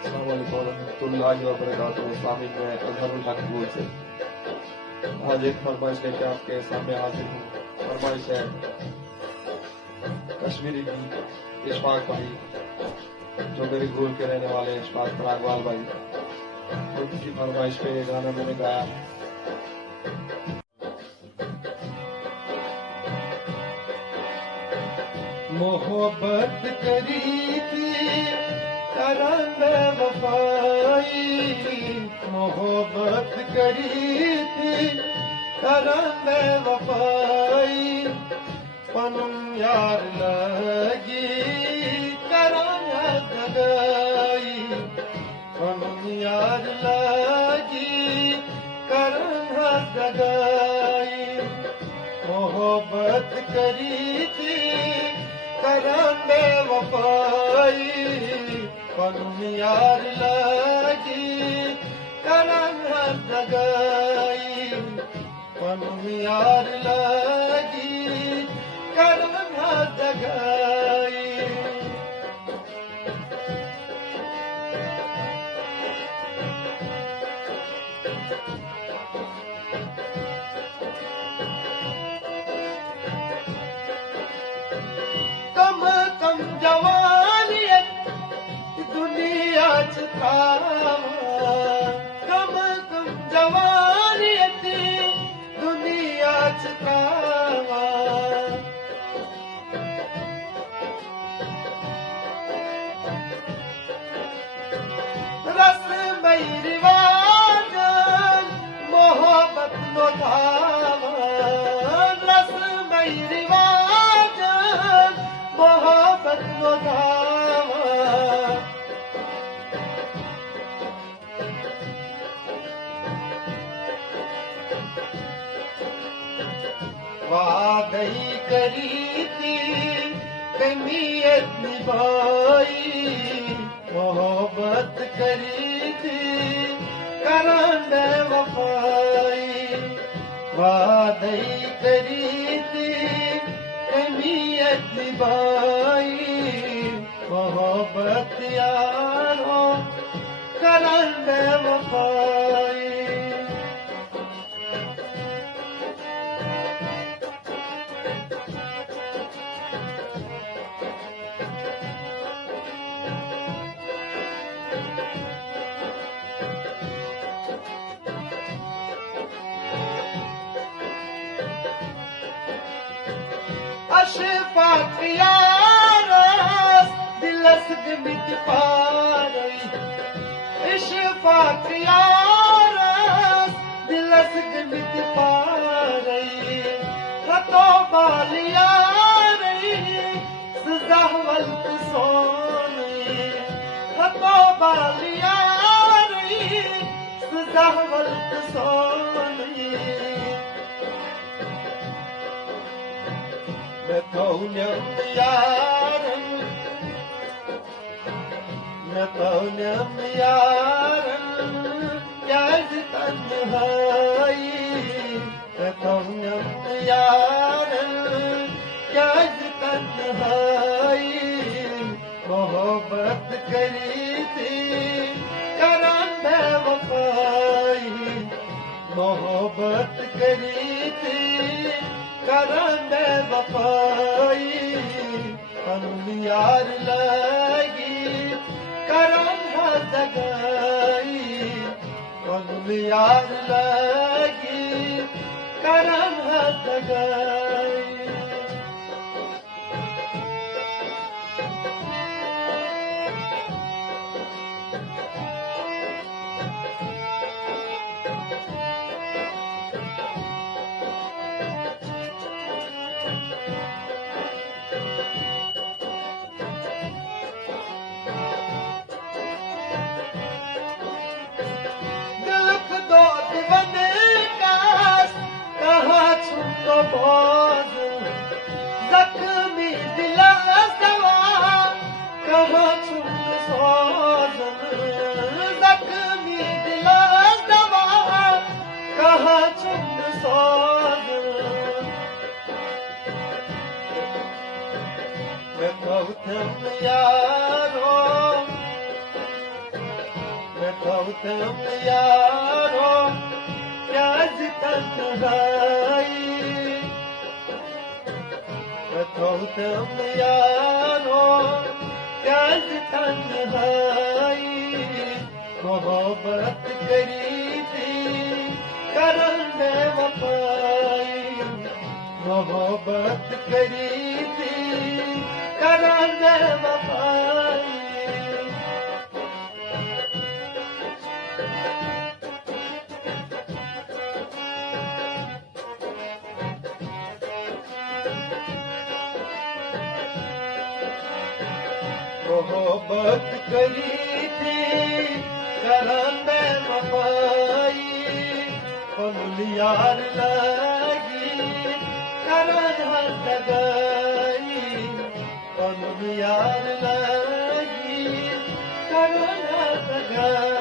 अस्सलाम वालेकुम रहमतुल्लाहि व बरकातुहू। सामिन में अजहरुल हक बोलते आज एक फरमाइश लेके आपके सामने हाजिर हूँ। फरमाइश है कश्मीरी गीत इशफाक भाई, जो मेरे गोल के रहने वाले इशफाक परागवाल भाई, उनकी फरमाइश पे ये गाना मैंने गाया। मोहब्बत करी थी करम वफाई, मोहब्बत करी थी करम वफाई, पनुम यार लगी करम दगाई, पनुम यार लगी करम दगाई, मोहब्बत करी थी करम वफाई, पनुम यार लगी करम दगाई, पनुम यार लगी करम दगाई। कम कम जवानियत दुनिया छुपावा, कम कम जवानियत दुनिया छुपावा, रस मई रिवाज मोहब्बत नो धावा, रस मई रिवाज मोहब्बत नो धावा, वादई करी थी कमियत निभाई, मोहब्बत करी थी करम वफाई, वादई करी थी कमियत निभाई, मोहब्बत यारो करम वफाई। अशफाक यारस दिलस गमित पारई, इशफाक यारस दिलस गमित पारई, हतो बाल यारई सजावल्त सोनई, हतो बाल यारई सजावल्त सोनई, नथौन्यम यारन, नथौन्यम यारन याज तन्हाई, नथौन्यम यारन याज तन्हाई, मोहब्बत करी थी करम वफाई, मोहब्बत करी थी करम वफाई, पनुम यार लगी करम दगाई, पनुम यार लगी करम दगाई। जख्मी दिला सवा कहाँ छुप सोजन, जख्मी दिला सवा कहाँ छुप सोजन, मैं कहूँ यारो गौतम यारो प्याज तन्हाई गौतम यारो प्याज तन्हाई मोहब्बत करी थी करन में वफाई मोहब्बत करी थी करन में वफाई मोहब्बत करी थी करन में वफाई फल यार लगी करन हंस गई फल यार लगी करन हंस गई